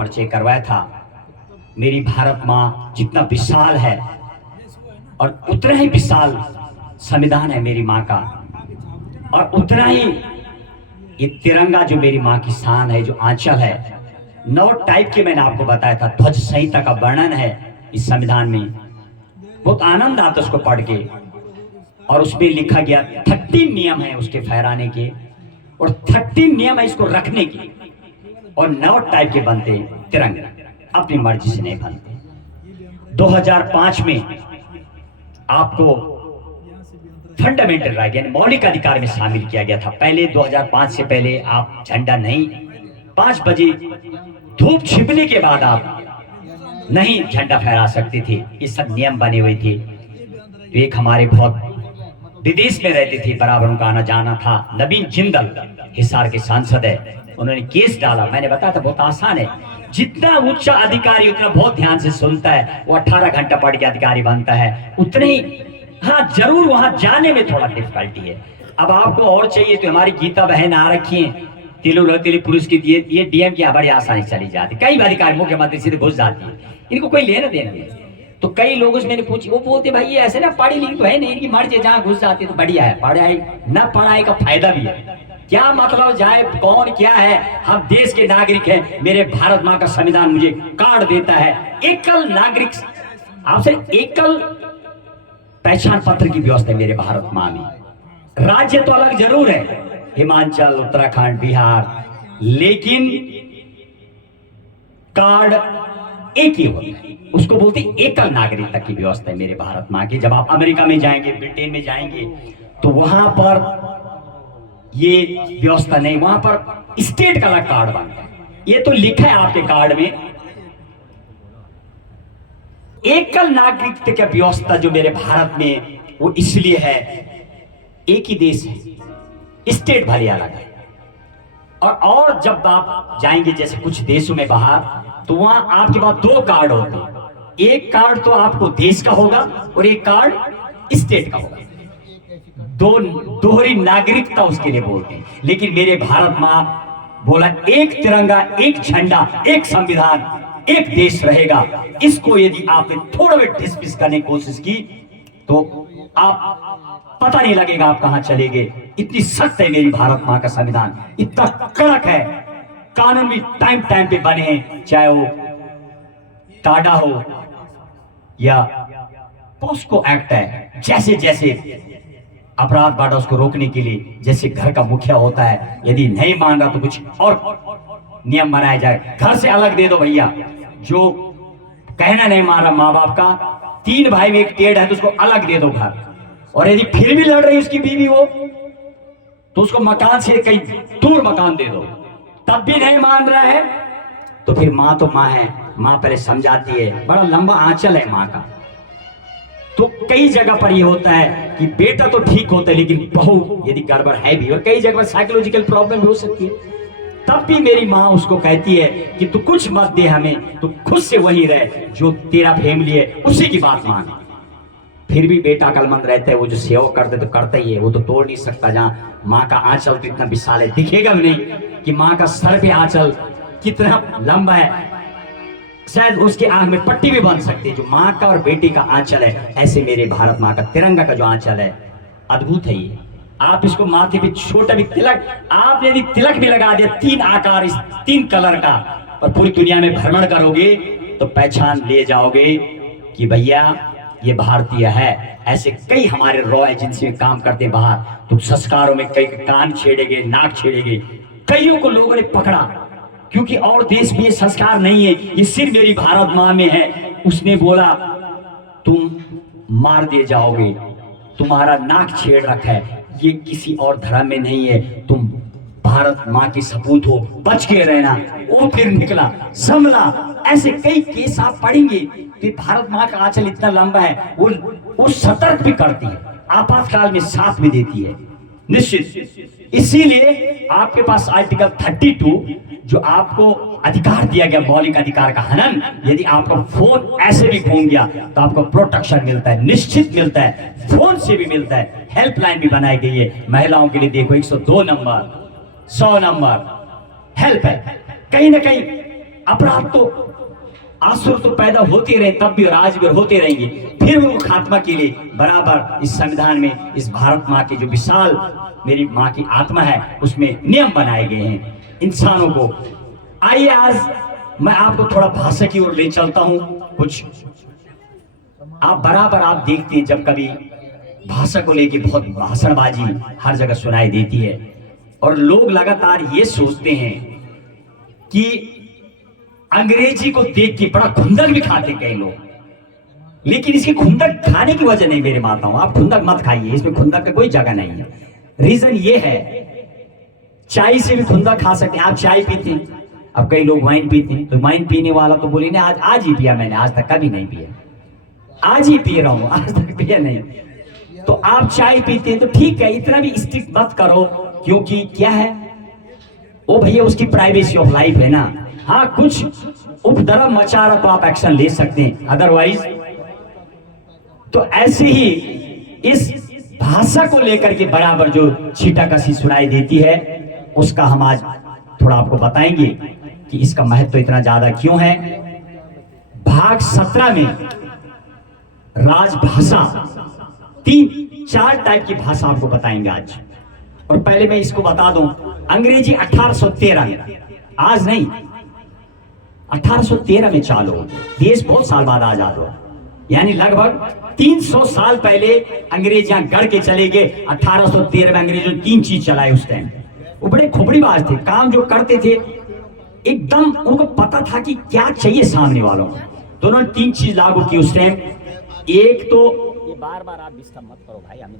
परिचय करवाया था। मेरी भारत माँ जितना विशाल है और उतना ही विशाल संविधान है मेरी माँ का, और उतना ही ये तिरंगा जो मेरी माँ की शान है, जो आंचल है, 9 टाइप के मैंने आपको बताया था। ध्वज संहिता का वर्णन है इस संविधान में, बहुत आनंद आता उसको पढ़ के। और उसमें लिखा गया 13 नियम है उसके फहराने के, और 13 नियम है इसको रखने के, और 9 टाइप के बनते तिरंगे, अपनी मर्जी से नहीं बनते। 2005 में आपको फंडामेंटल राइट यानी मौलिक अधिकार में शामिल किया गया था। पहले 2005 से पहले आप झंडा नहीं, 5 बजे धूप छिपने के बाद आप नहीं झंडा फहरा सकते थे। ये सब नियम बने हुए थे। तो एक हमारे बहुत विदेश में रहते थे, बराबर उनका आना जाना था, नवीन जिंदल हिसार के सांसद है, उन्होंने केस डाला। मैंने बताया था बहुत आसान है, जितना ऊंचा अधिकारी उतना बहुत ध्यान से सुनता है, वो 18 घंटा पढ़ के अधिकारी बनता है, उतने ही। हाँ जरूर वहां जाने में थोड़ा डिफिकल्टी है। अब आपको और चाहिए तो हमारी गीता बहन आ रखी है, तिलु पुरुष की ये डीएम की बड़ी आसानी चली जाती, कई अधिकारी मुख्यमंत्री सीधे घुस जाती है, इनको कोई लेना देना नहीं। तो कई लोगों से मैंने पूछी, वो बोलते भाई ये ऐसे ना पढ़ी लिखी तो है नहीं, इनकी मर्जी जहाँ घुस जाती है तो बढ़िया है, पढ़ाई न पढ़ाई का फायदा भी है। क्या मतलब जाए कौन क्या है, हम देश के नागरिक हैं। मेरे भारत माँ का संविधान मुझे कार्ड देता है, एकल नागरिक, आपसे एकल पहचान पत्र की व्यवस्था है मेरे भारत माँ में। राज्य तो अलग जरूर है, हिमाचल, उत्तराखंड, बिहार, लेकिन कार्ड एक ही होता है, उसको बोलते एकल नागरिकता की व्यवस्था है मेरे भारत माँ की। जब आप अमेरिका में जाएंगे, ब्रिटेन में जाएंगे, तो वहां पर ये व्यवस्था नहीं, वहां पर स्टेट का अलग कार्ड बनता है। ये तो लिखा है आपके कार्ड में, एकल नागरिकता की व्यवस्था जो मेरे भारत में, वो इसलिए है, एक ही देश है, स्टेट भले अलग है। और जब आप जाएंगे जैसे कुछ देशों में बाहर, तो वहां आपके पास 2 कार्ड होते हैं, एक कार्ड तो आपको देश का होगा और एक कार्ड स्टेट का होगा, दोहरी नागरिकता उसके लिए बोलते हैं। लेकिन मेरे भारत माँ बोला एक तिरंगा, एक झंडा, एक संविधान, एक देश रहेगा। इसको यदि आपने थोड़ा भी डिसमिस करने की कोशिश की तो आप पता नहीं लगेगा आप कहां चले गए। इतनी सख्त है मेरी भारत माँ का संविधान, इतना कड़क है, कानून भी टाइम टाइम पे बने हैं, चाहे वो टाडा हो या पॉस्को एक्ट है। जैसे जैसे अपराध बढ़ा उसको रोकने के लिए, जैसे घर का मुखिया होता है, यदि नहीं मान रहा तो कुछ और नियम बनाया जाए, घर से अलग दे दो भैया, जो कहना नहीं मान रहा माँ बाप का, 3 भाई में एक टेढ़ है तो उसको अलग दे दो घर। और यदि फिर भी लड़ रही उसकी बीवी हो तो उसको मकान से कहीं दूर मकान दे दो, तब भी नहीं मान रहा है तो फिर माँ तो माँ है, माँ पहले समझाती है, बड़ा लंबा आंचल है माँ का। तो कई जगह पर ये होता है कि बेटा तो ठीक होता है लेकिन बहू यदि गड़बड़ है भी, और कई जगह पर साइकोलॉजिकल प्रॉब्लम भी हो सकती है, तब भी मेरी माँ उसको कहती है कि तू कुछ मत दे हमें, तू खुद से वही रहे, जो तेरा फैमिली है उसी की बात मान। फिर भी बेटा अकलमंद रहता है, वो जो सेवा करते तो करता ही है, वो तो तोड़ नहीं सकता। जहाँ माँ का आंचल तो इतना विशाल है, दिखेगा भी नहीं कि माँ का सर पे आंचल कितना लंबा है, शायद उसके आंख में पट्टी भी बन सकती है। जो माँ का और बेटी का आंचल है, ऐसे मेरे भारत माँ का तिरंगा का जो आंचल है, अद्भुत है ये। आप इसको माथे पे छोटा भी तिलक, आपने यदि तिलक भी लगा दिया 3 आकार, इस 3 कलर का, और पूरी दुनिया में भ्रमण करोगे तो पहचान ले जाओगे कि भैया ये भारतीय है। ऐसे कई हमारे रॉ एजेंसी में काम करते बाहर, तो संस्कारों में कई कान छेड़ेंगे, नाक छेड़ेंगे, कईयों को लोगों ने पकड़ा, क्योंकि और देश में ये संस्कार नहीं है, ये सिर्फ मेरी भारत माँ में है। उसने बोला तुम मार दिए जाओगे, तुम्हारा नाक छेड़ रखा है, ये किसी और धर्म में नहीं है, तुम भारत माँ की सपूत हो, बच के रहना। वो फिर निकला, संभला। ऐसे कई केस आप पढ़ेंगे कि भारत माँ का आंचल इतना लंबा है, वो सतर्क भी करती है, आपातकाल में साथ भी देती है, निश्चित। इसीलिए आपके पास आर्टिकल 32 जो आपको अधिकार दिया गया, मौलिक अधिकार का हनन, यदि आपका फोन ऐसे भी घूम गया तो आपको प्रोटेक्शन मिलता है, निश्चित मिलता है, फोन से भी मिलता है। हेल्पलाइन भी बनाई गई है महिलाओं के लिए, देखो 102 नंबर, 100 नंबर हेल्प है। कहीं ना कहीं अपराध तो आसुर तो पैदा होते रहे तब भी और आज भी और होते रहेंगे, फिर भी वो खात्मा के लिए बराबर इस संविधान में, इस भारत माँ के जो विशाल मेरी माँ की आत्मा है उसमें नियम बनाए गए हैं इंसानों को। आइए आज मैं आपको थोड़ा भाषा की ओर ले चलता हूं। कुछ आप बराबर आप देखते हैं जब कभी भाषा को लेके बहुत भाषणबाजी हर जगह सुनाई देती है और लोग लगातार ये सोचते हैं कि अंग्रेजी को देख के बड़ा खुंदक भी खाते कई लोग, लेकिन इसकी खुंदक खाने की वजह नहीं मेरे माताओं, आप खुंदक मत खाइए, इसमें खुंदक का कोई जगह नहीं है। रीजन ये है, चाय से भी खुंदक खा सकते हैं। आप चाय पीते हैं, अब कई लोग वाइन पीते हैं, तो वाइन पीने वाला तो बोले ना आज ही पिया मैंने, आज तक कभी नहीं पिया, आज ही पी रहा हूं, आज तक पिया नहीं। तो आप चाय पीते हैं तो ठीक है, इतना भी स्टिक मत करो, क्योंकि क्या है वो भैया उसकी प्राइवेसी ऑफ लाइफ है ना। हाँ कुछ उपद्रव मचा रहा तो आप एक्शन ले सकते हैं, अदरवाइज तो ऐसे ही इस भाषा को लेकर के बराबर जो छीटाकशी सुनाई देती है उसका हम आज थोड़ा आपको बताएंगे कि इसका महत्व इतना ज्यादा क्यों है। भाग 17 में राजभाषा 3-4 टाइप की भाषा आपको बताएंगे आज। और पहले मैं इसको बता दूं, अंग्रेजी 1813 में, आज नहीं 1813 में चालू हो, देश बहुत साल बाद आजाद हुआ, यानी लगभग 300 साल पहले अंग्रेज यहां गढ़ के चले गए। 1813 में अंग्रेजों ने 3 चीज चलाए उस टाइम। वो बड़े खोपड़ीबाज थे, काम जो करते थे एकदम उनको पता था कि क्या चाहिए सामने वालों को, तो उन्होंने 3 चीज लागू की उस टाइम। एक तो, ये बार बार आप डिस्टर्ब मत करो भाई, हमें